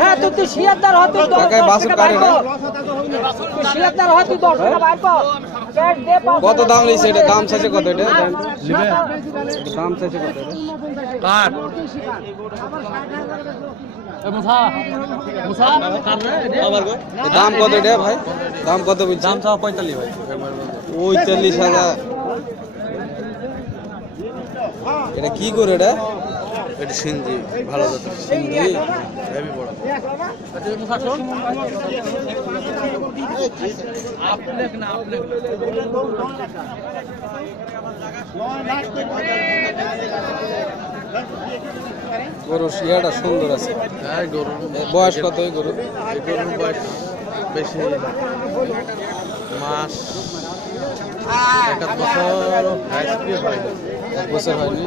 হ্যাঁ তুই তুই শিয়াদার হতি দশ কাকাই বাসুর কারে। না? শিয়াদার হতি দশ টাকা বাইর কর। ক্যাশ দে পাঁচ কত দাম লইছে এটা? দাম চাইছে কত এটা? দাম চাইছে কত কার? দাম কত এটা ভাই? দাম কত দাম চাও পঁয়তাল্লিশ ভাই। ওই চল্লিশ হাজার। এটা কি করে এটা? এটা সিন্ধি ভালো জাতের সিন্ধি। হেভি বড়। গরু শিয়াটা সুন্দর আছে। হ্যাঁ গরু বয়স কত গরু গরুর? বয়স বেশি মাস এক বছর হয় এক বছর হয়নি?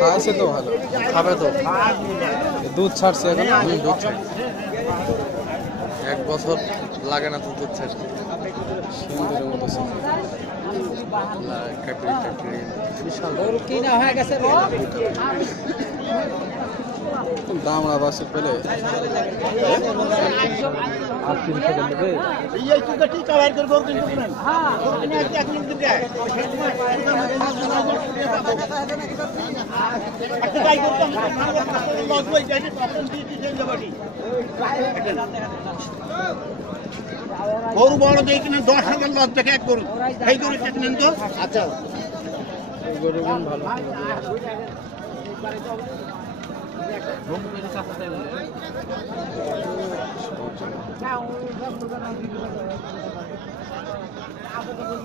খাইছে তো ভালো। খাবে তো। দুধ ছাড়ছে এখন, দুধ ছাড়ে। এক বছর লাগে না তো দুধ ছাড়তে। সুন্দরের মতো দাম আবাসে পেলে। নেবে? গরু বড় দেখি না দশ হাজার লস দেখে এক গরু। এই গরু চেক তো। আচ্ছা। ভালো আবেদন